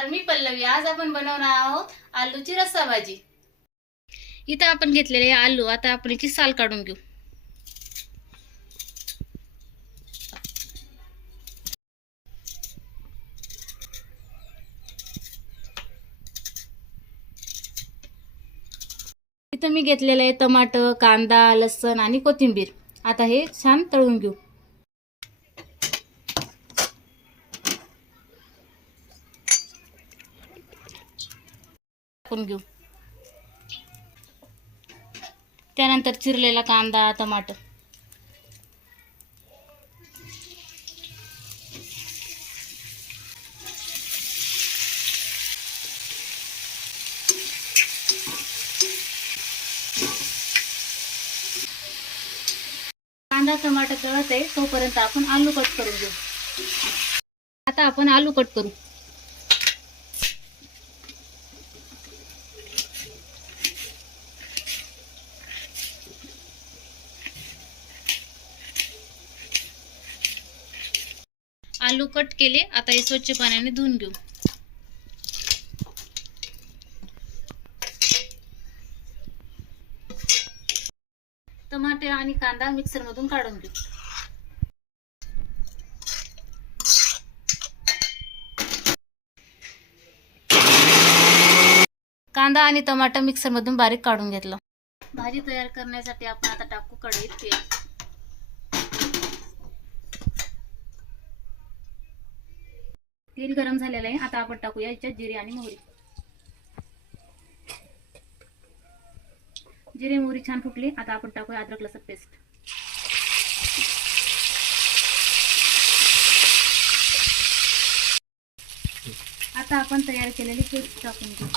नमस्कार, मी पल्लवी। आज आपण बनवणार आहोत आलूची रस्सा भाजी। इथं आपण घेतलेले आलू, आता आपण याची साल काढून घेऊ। इथं मी घेतलेले आहे टमाटर, कांदा, लसूण आणि कोथिंबीर। आता हे छान तळून घेऊ। घेऊ त्यानंतर चिरलेला कांदा, टमाटर, कांदा टमाटर तळत आहे तोपर्यंत आपण आलू कट करून घेऊ। आता आपण आलू कट करू। आलू कट केले, आता हे स्वच्छ पाण्याने धुवून घेऊ। टमाटे आणि कांदा मिक्सर मधून काढून घेऊ। कांदा आणि टमाटर मिक्सर मधून बारीक काढून घेतलं। भाजी तयार करण्यासाठी आपण आता टाकू कढईत तेल। तेल गरम झालेलं आहे, आता आपण टाकूया याच्यात जिरे आणि मोहरी। जिरे मोहरी छान फुटली, आता आपण टाकूया अद्रक लसूण पेस्ट। आता आपण तयार केलेली पेस्ट टाकून घेऊ।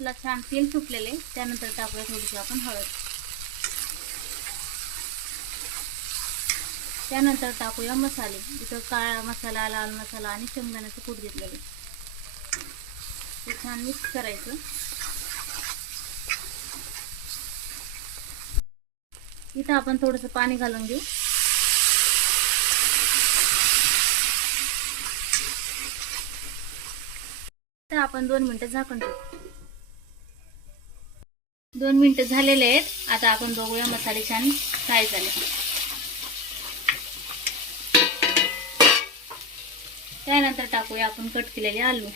ला छान तेल सुटलेले, त्यानंतर टाकूया थोडीशी आपण हळद। त्यानंतर टाकूया मसाले। इथं काळा मसाला, लाल मसाला आणि शेंगदाण्याचं कूट घेतलेले। हे छान मिक्स करायचं। इथं आपण थोडंसं पाणी घालून घेऊ। तर आपण 2 मिनिटं झाकण ठेवू। 2 मिनिटं झालेले आहेत, आता आपण बघूया मसाले छान फ्राय झाले। त्यानंतर टाकूया आपण कट केलेले आलू।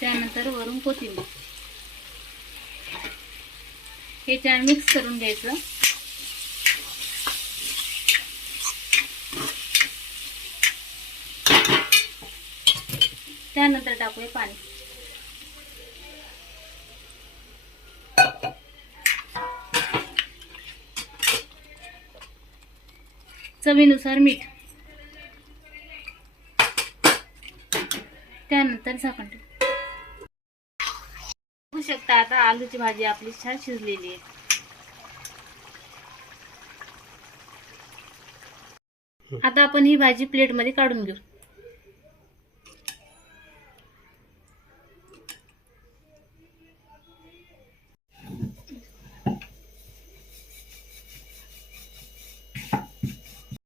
त्यानंतर वरून कोथिंबीर। हे छान मिक्स करून घ्यायचं। त्यानंतर टाकूया पाणी। चवीनुसार मीठ। त्यानंतर झाकण ठेवू। बघू शकता आता आलूची भाजी आपली छान शिजलेली आहे। आता आपण ही भाजी प्लेट मध्ये काढून घेऊ।